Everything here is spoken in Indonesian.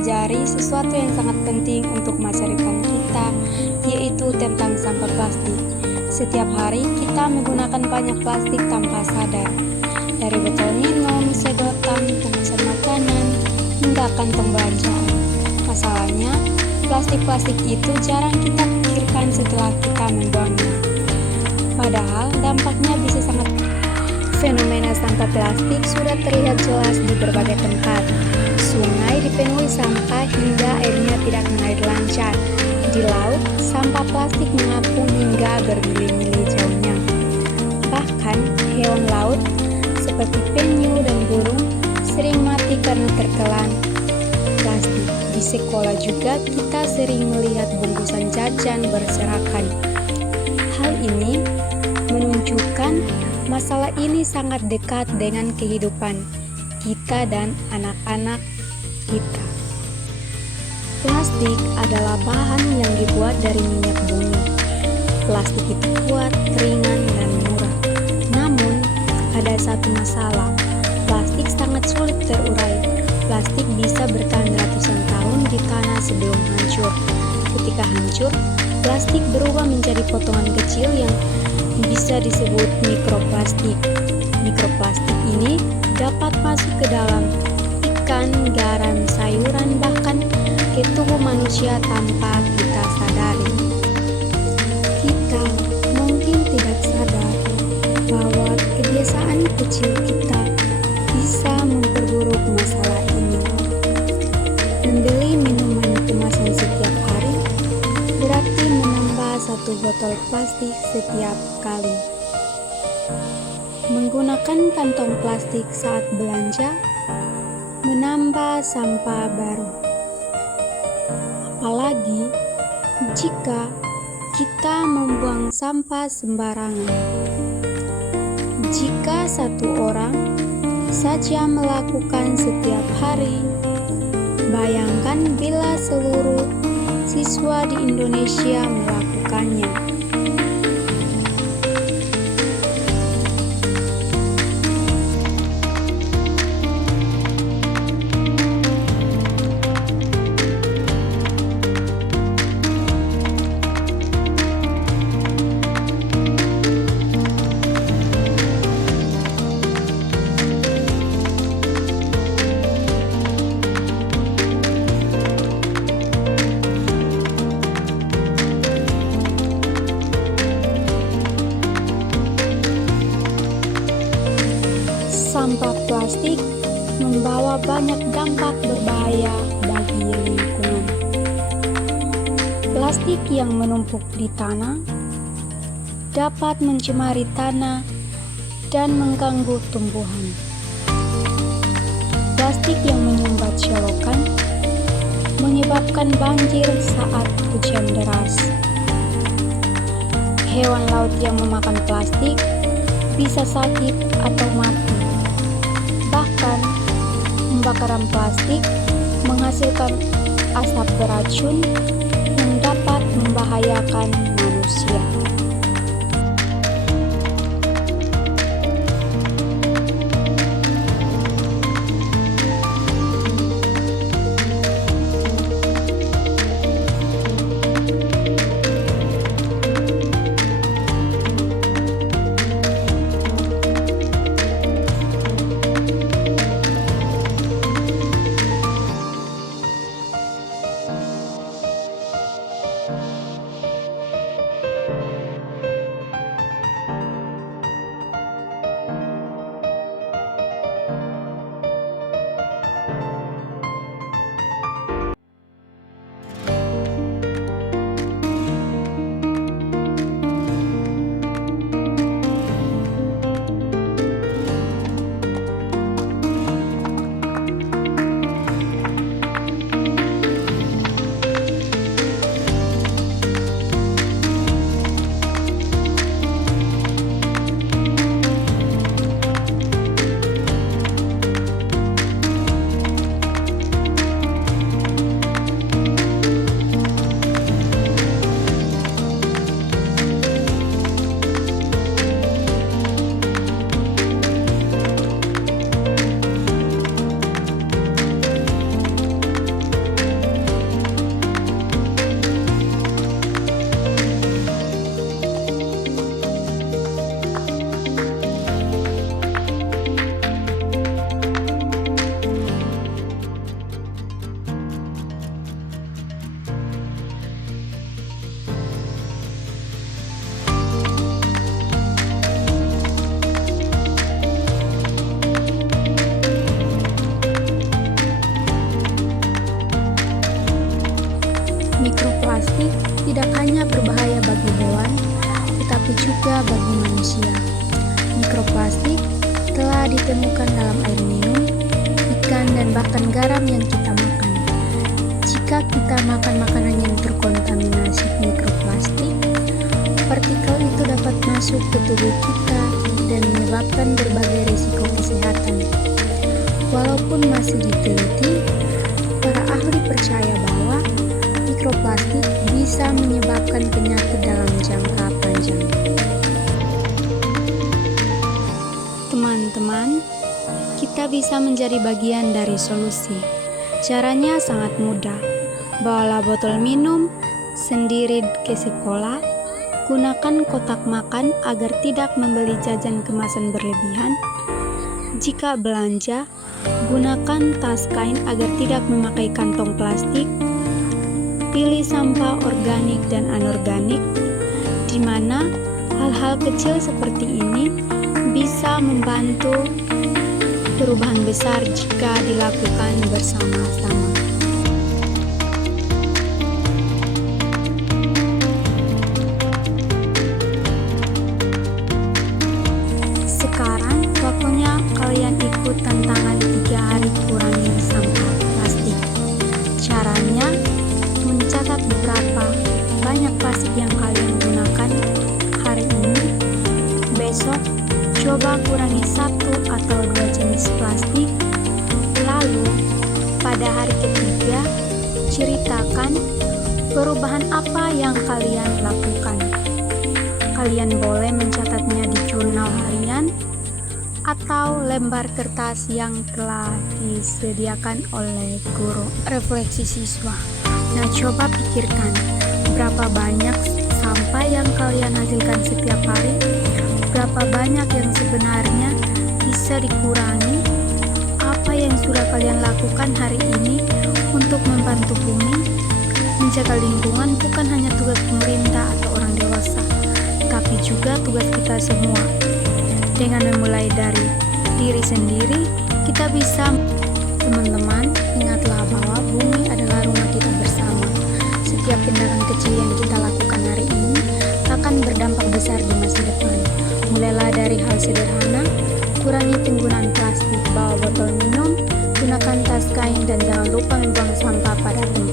mempelajari sesuatu yang sangat penting untuk masa depan kita, yaitu tentang sampah plastik. Setiap hari kita menggunakan banyak plastik tanpa sadar. Dari botol minum, sedotan, kemasan makanan, hingga kantong belanjaan. Masalahnya, plastik-plastik itu jarang kita pikirkan setelah kita membuangnya. Padahal dampaknya bisa sangat. Fenomena sampah plastik sudah terlihat jelas di berbagai tempat. Sungai dipenuhi sampah hingga airnya tidak mengalir lancar. Di laut, sampah plastik mengapung hingga bermili-mili jauhnya. Bahkan, hewan laut seperti penyu dan burung sering mati karena tertelan plastik. Di sekolah juga kita sering melihat bungkusan jajan berserakan. Hal ini menunjukkan masalah ini sangat dekat dengan kehidupan kita dan anak-anak kita. Plastik adalah bahan yang dibuat dari minyak bumi. Plastik itu kuat, ringan, dan murah. Namun, ada satu masalah. Plastik sangat sulit terurai. Plastik bisa bertahan ratusan tahun di tanah sebelum hancur. Ketika hancur, plastik berubah menjadi potongan kecil yang bisa disebut mikroplastik. Mikroplastik ini dapat masuk ke dalam ikan, garam, sayuran, bahkan ke tubuh manusia tanpa kita sadari. Kita mungkin tidak sadar bahwa kebiasaan kecil kita bisa memperburuk masalah ini. Membeli minuman kemasan setiap hari berarti menambah satu botol plastik setiap kali. Menggunakan kantong plastik saat belanja menambah sampah baru. Apalagi jika kita membuang sampah sembarangan. Jika satu orang saja melakukan setiap hari, bayangkan bila seluruh siswa di Indonesia melakukannya. Sampah plastik membawa banyak dampak berbahaya bagi lingkungan. Plastik yang menumpuk di tanah dapat mencemari tanah dan mengganggu tumbuhan. Plastik yang menyumbat selokan menyebabkan banjir saat hujan deras. Hewan laut yang memakan plastik bisa sakit atau mati. Bahkan, pembakaran plastik menghasilkan asap beracun yang dapat membahayakan manusia. ditemukan dalam air minum, ikan, dan bahkan garam yang kita makan. Jika kita makan makanan yang terkontaminasi mikroplastik, partikel itu dapat masuk ke tubuh kita dan menyebabkan berbagai risiko kesehatan. Walaupun masih diteliti, para ahli percaya bahwa mikroplastik bisa menyebabkan penyakit dalam jangka panjang. Teman-teman, kita bisa menjadi bagian dari solusi. Caranya sangat mudah. Bawalah botol minum sendiri ke sekolah. Gunakan kotak makan agar tidak membeli jajan kemasan berlebihan. Jika belanja, gunakan tas kain agar tidak memakai kantong plastik. Pilih sampah organik dan anorganik, di mana hal-hal kecil seperti ini bisa membantu perubahan besar jika dilakukan bersama-sama. Sekarang waktunya kalian ikut tantangan 3 hari kurangi sampah plastik. Caranya, mencatat berapa banyak plastik yang kalian gunakan hari ini. Besok, coba kurangi 1 atau 2 jenis plastik. Lalu, pada hari ketiga, ceritakan perubahan apa yang kalian lakukan. Kalian boleh mencatatnya di jurnal harian atau lembar kertas yang telah disediakan oleh guru. Refleksi siswa. Nah, coba pikirkan berapa banyak sampah yang kalian hasilkan setiap hari, berapa banyak yang sebenarnya bisa dikurangi, apa yang sudah kalian lakukan hari ini untuk membantu bumi. Menjaga lingkungan bukan hanya tugas pemerintah atau orang dewasa, tapi juga tugas kita semua. Dengan memulai dari diri sendiri, kita bisa. Teman-teman, ingatlah bahwa bumi adalah rumah kita bersama. Setiap tindakan kecil yang kita lakukan hari ini akan berdampak besar di masa depan. Mulailah dari hal sederhana, kurangi penggunaan plastik, bawa botol minum, gunakan tas kain, dan jangan lupa membuang sampah pada tempatnya.